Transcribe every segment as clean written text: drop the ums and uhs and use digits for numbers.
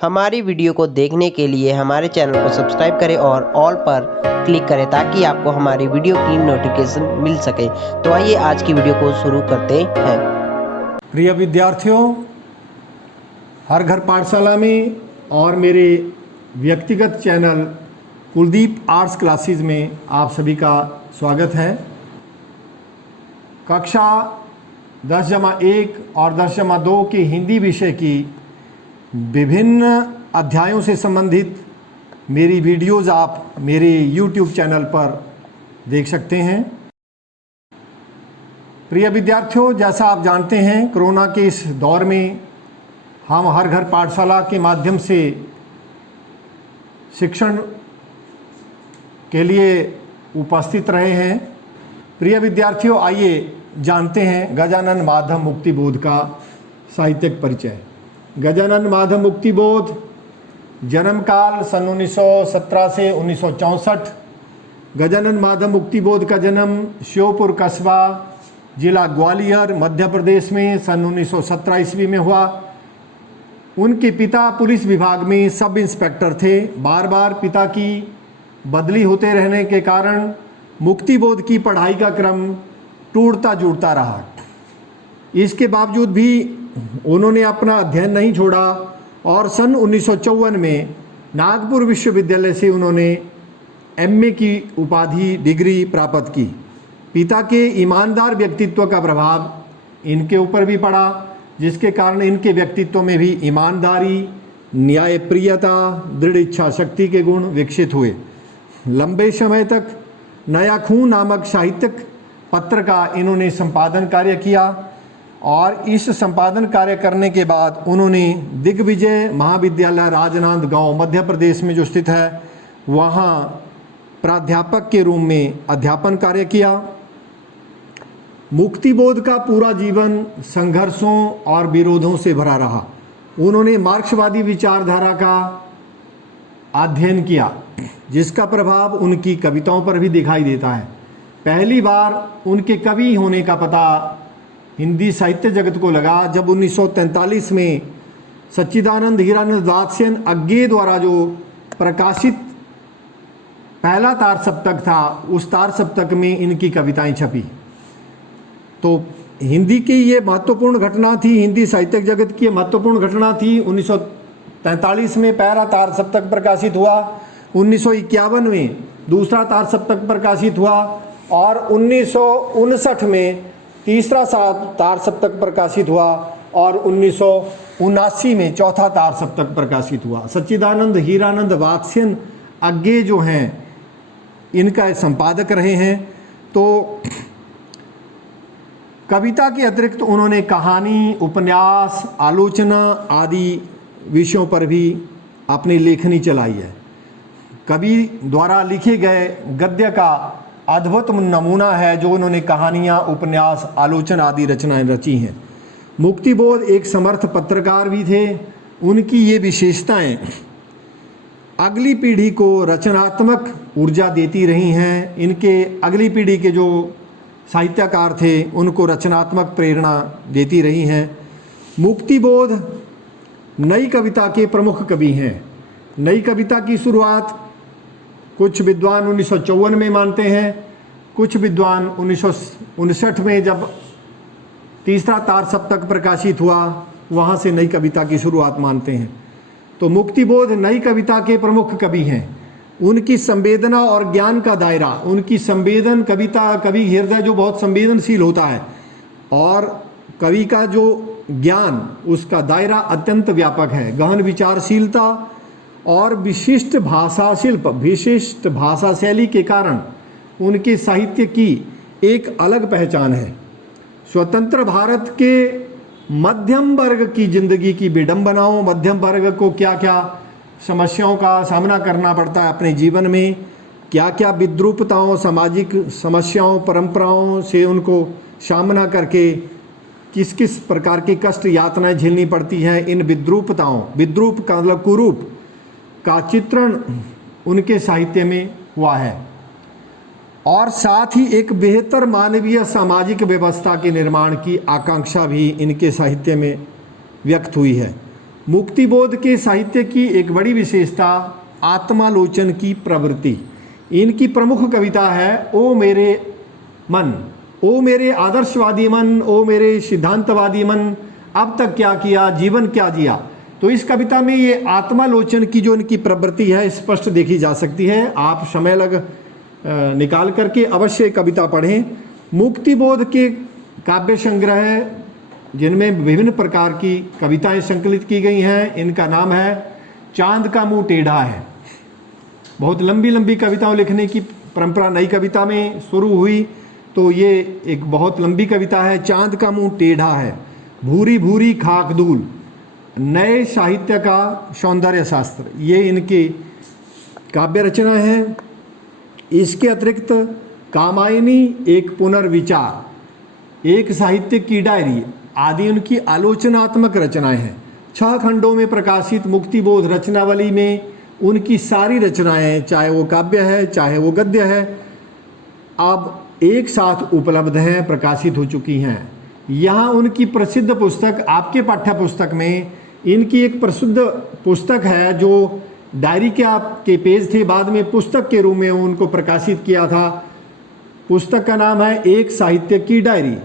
हमारी वीडियो को देखने के लिए हमारे चैनल को सब्सक्राइब करें और ऑल पर क्लिक करें ताकि आपको हमारी वीडियो की नोटिफिकेशन मिल सके। तो आइए आज की वीडियो को शुरू करते हैं। प्रिय विद्यार्थियों, हर घर पाठशाला में और मेरे व्यक्तिगत चैनल कुलदीप आर्ट्स क्लासेस में आप सभी का स्वागत है। कक्षा 10-1 और 10-2 के हिंदी विषय की विभिन्न अध्यायों से संबंधित मेरी वीडियोज़ आप मेरे YouTube चैनल पर देख सकते हैं। प्रिय विद्यार्थियों, जैसा आप जानते हैं, कोरोना के इस दौर में हम हर घर पाठशाला के माध्यम से शिक्षण के लिए उपस्थित रहे हैं। प्रिय विद्यार्थियों, आइए जानते हैं गजानन माधव मुक्तिबोध का साहित्यिक परिचय। गजानन माधव मुक्तिबोध जन्म काल सन 1917 से 1964। गजानन माधव मुक्तिबोध का जन्म श्योपुर कस्बा, जिला ग्वालियर, मध्य प्रदेश में सन 1917 ईस्वी में हुआ। उनके पिता पुलिस विभाग में सब इंस्पेक्टर थे। बार बार पिता की बदली होते रहने के कारण मुक्तिबोध की पढ़ाई का क्रम टूटता जुड़ता रहा। इसके बावजूद भी उन्होंने अपना अध्ययन नहीं छोड़ा और सन 1954 में नागपुर विश्वविद्यालय से उन्होंने एमए की उपाधि डिग्री प्राप्त की। पिता के ईमानदार व्यक्तित्व का प्रभाव इनके ऊपर भी पड़ा, जिसके कारण इनके व्यक्तित्व में भी ईमानदारी, न्यायप्रियता, दृढ़ इच्छा शक्ति के गुण विकसित हुए। लंबे समय तक नया खून नामक साहित्यिक पत्र का इन्होंने संपादन कार्य किया और इस संपादन कार्य करने के बाद उन्होंने दिग्विजय महाविद्यालय राजनांदगांव मध्य प्रदेश में जो स्थित है वहाँ प्राध्यापक के रूप में अध्यापन कार्य किया। मुक्तिबोध का पूरा जीवन संघर्षों और विरोधों से भरा रहा। उन्होंने मार्क्सवादी विचारधारा का अध्ययन किया, जिसका प्रभाव उनकी कविताओं पर भी दिखाई देता है। पहली बार उनके कवि होने का पता हिंदी साहित्य जगत को लगा जब 1943 में सच्चिदानंद हीरानंद वात्स्यन अज्ञे द्वारा जो प्रकाशित पहला तार सप्तक था, उस तार सप्तक में इनकी कविताएं छपी। तो हिंदी की ये महत्वपूर्ण घटना थी, हिंदी साहित्य जगत की महत्वपूर्ण घटना थी। 1943 में पहला तार सप्तक प्रकाशित हुआ, 1951 में दूसरा तार सप्तक प्रकाशित हुआ और 1959 में तीसरा तार सप्तक प्रकाशित हुआ और 1979 में चौथा तार सप्तक प्रकाशित हुआ। सच्चिदानंद हीरानंद वात्स्यन अज्ञे जो हैं इनका संपादक रहे हैं। तो कविता के अतिरिक्त उन्होंने कहानी, उपन्यास, आलोचना आदि विषयों पर भी अपनी लेखनी चलाई है। कवि द्वारा लिखे गए गद्य का अद्भुत नमूना है जो उन्होंने कहानियाँ, उपन्यास, आलोचना आदि रचनाएं रची हैं। मुक्तिबोध एक समर्थ पत्रकार भी थे। उनकी ये विशेषताएं अगली पीढ़ी को रचनात्मक ऊर्जा देती रही हैं। इनके अगली पीढ़ी के जो साहित्यकार थे उनको रचनात्मक प्रेरणा देती रही हैं। मुक्तिबोध नई कविता के प्रमुख कवि हैं। नई कविता की शुरुआत कुछ विद्वान 1954 में मानते हैं, कुछ विद्वान 1959 में जब तीसरा तार सप्तक प्रकाशित हुआ वहाँ से नई कविता की शुरुआत मानते हैं। तो मुक्तिबोध नई कविता के प्रमुख कवि हैं। उनकी संवेदना और ज्ञान का दायरा, उनकी संवेदन कविता, कवि हृदय जो बहुत संवेदनशील होता है और कवि का जो ज्ञान, उसका दायरा अत्यंत व्यापक है। गहन विचारशीलता और विशिष्ट भाषा शिल्प, विशिष्ट भाषा शैली के कारण उनके साहित्य की एक अलग पहचान है। स्वतंत्र भारत के मध्यम वर्ग की जिंदगी की विडंबनाओं, मध्यम वर्ग को क्या क्या समस्याओं का सामना करना पड़ता है अपने जीवन में, क्या क्या विद्रूपताओं, सामाजिक समस्याओं, परंपराओं से उनको सामना करके किस किस प्रकार की कष्ट यातनाएं झेलनी पड़ती हैं, इन विद्रूपताओं, विद्रूप का मतलब कुरूप का चित्रण उनके साहित्य में हुआ है। और साथ ही एक बेहतर मानवीय सामाजिक व्यवस्था के निर्माण की आकांक्षा भी इनके साहित्य में व्यक्त हुई है। मुक्तिबोध के साहित्य की एक बड़ी विशेषता आत्मालोचन की प्रवृत्ति। इनकी प्रमुख कविता है ओ मेरे मन, ओ मेरे आदर्शवादी मन, ओ मेरे सिद्धांतवादी मन, अब तक क्या किया, जीवन क्या जिया। तो इस कविता में ये आत्मालोचन की जो इनकी प्रवृत्ति है स्पष्ट देखी जा सकती है। आप समय निकाल करके अवश्य कविता पढ़ें। मुक्तिबोध के काव्य संग्रह जिनमें विभिन्न प्रकार की कविताएं संकलित की गई हैं, इनका नाम है चांद का मुंह टेढ़ा है। बहुत लंबी लंबी कविताओं लिखने की परंपरा नई कविता में शुरू हुई, तो ये एक बहुत लंबी कविता है। चांद का मुंह टेढ़ा है, भूरी भूरी खाक धूल, नए साहित्य का सौंदर्य शास्त्र, ये इनकी काव्य रचना है। इसके अतिरिक्त कामायनी, एक पुनर्विचार, एक साहित्य की डायरी आदि उनकी आलोचनात्मक रचनाएं हैं। 6 खंडों में प्रकाशित मुक्तिबोध रचनावली में उनकी सारी रचनाएं, चाहे वो काव्य है चाहे वो गद्य है, अब एक साथ उपलब्ध हैं, प्रकाशित हो चुकी हैं। यहाँ उनकी प्रसिद्ध पुस्तक, आपके पाठ्य पुस्तक में इनकी एक प्रसिद्ध पुस्तक है जो डायरी के आपके पेज थे, बाद में पुस्तक के रूप में उनको प्रकाशित किया था। पुस्तक का नाम है एक साहित्य की डायरी।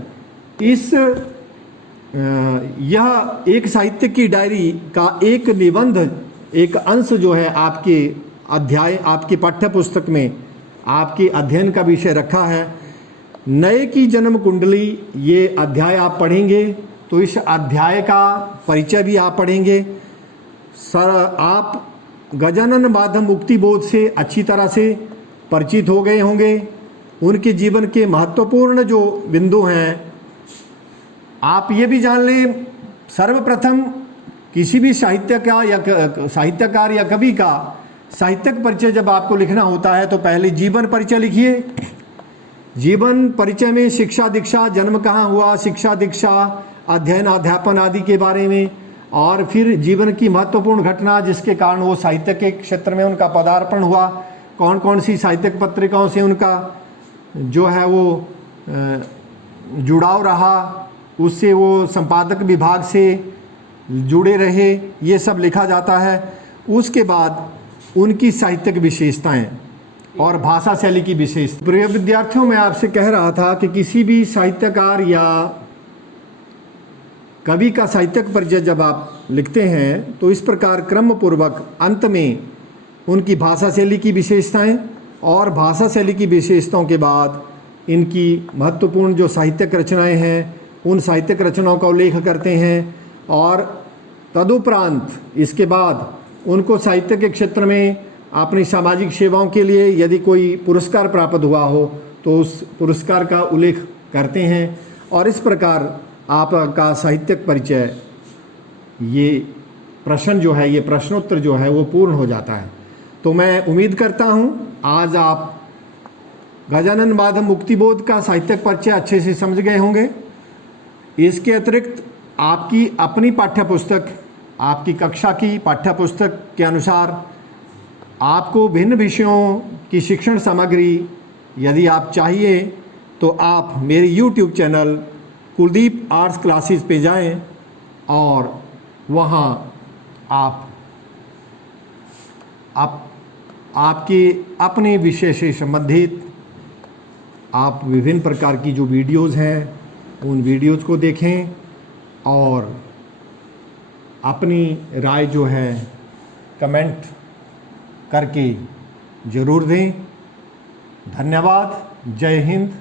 यह एक साहित्य की डायरी का एक निबंध, एक अंश जो है आपके अध्याय, आपके पाठ्य पुस्तक में आपके अध्ययन का विषय रखा है। नए की जन्म कुंडली, ये अध्याय आप पढ़ेंगे तो इस अध्याय का परिचय भी आप पढ़ेंगे। सर, आप गजानन माधव मुक्तिबोध से अच्छी तरह से परिचित हो गए होंगे। उनके जीवन के महत्वपूर्ण जो बिंदु हैं, आप ये भी जान लें, सर्वप्रथम किसी भी साहित्यकार या कवि का साहित्यक परिचय जब आपको लिखना होता है तो पहले जीवन परिचय लिखिए। जीवन परिचय में शिक्षा दीक्षा, जन्म कहाँ हुआ, शिक्षा दीक्षा, अध्ययन अध्यापन आदि के बारे में, और फिर जीवन की महत्वपूर्ण घटना जिसके कारण वो साहित्य के क्षेत्र में उनका पदार्पण हुआ, कौन कौन सी साहित्यिक पत्रिकाओं से उनका जो है वो जुड़ाव रहा, उससे वो संपादक विभाग से जुड़े रहे, ये सब लिखा जाता है। उसके बाद उनकी साहित्यिक विशेषताएं और भाषा शैली की विशेषता। प्रिय विद्यार्थियों, मैं आपसे कह रहा था कि किसी भी साहित्यकार या कवि का साहित्यिक परिचय जब आप लिखते हैं तो इस प्रकार क्रम पूर्वक अंत में उनकी भाषा शैली की विशेषताएं और भाषा शैली की विशेषताओं के बाद इनकी महत्वपूर्ण जो साहित्यिक रचनाएं हैं उन साहित्यिक रचनाओं का उल्लेख करते हैं। और तदुपरांत इसके बाद उनको साहित्य के क्षेत्र में अपनी सामाजिक सेवाओं के लिए यदि कोई पुरस्कार प्राप्त हुआ हो तो उस पुरस्कार का उल्लेख करते हैं। और इस प्रकार आपका साहित्यिक परिचय, ये प्रश्न जो है, ये प्रश्नोत्तर जो है वो पूर्ण हो जाता है। तो मैं उम्मीद करता हूँ आज आप गजानन माधव मुक्तिबोध का साहित्यिक परिचय अच्छे से समझ गए होंगे। इसके अतिरिक्त आपकी अपनी पाठ्यपुस्तक, आपकी कक्षा की पाठ्यपुस्तक के अनुसार आपको भिन्न विषयों की शिक्षण सामग्री यदि आप चाहिए तो आप मेरे YouTube channel Kuldeep arts classes पे जाएं और वहाँ आपके अपने विषय से संबंधित आप विभिन्न प्रकार की जो वीडियोज़ हैं उन वीडियोज़ को देखें और अपनी राय जो है कमेंट करके ज़रूर दें। धन्यवाद। जय हिंद।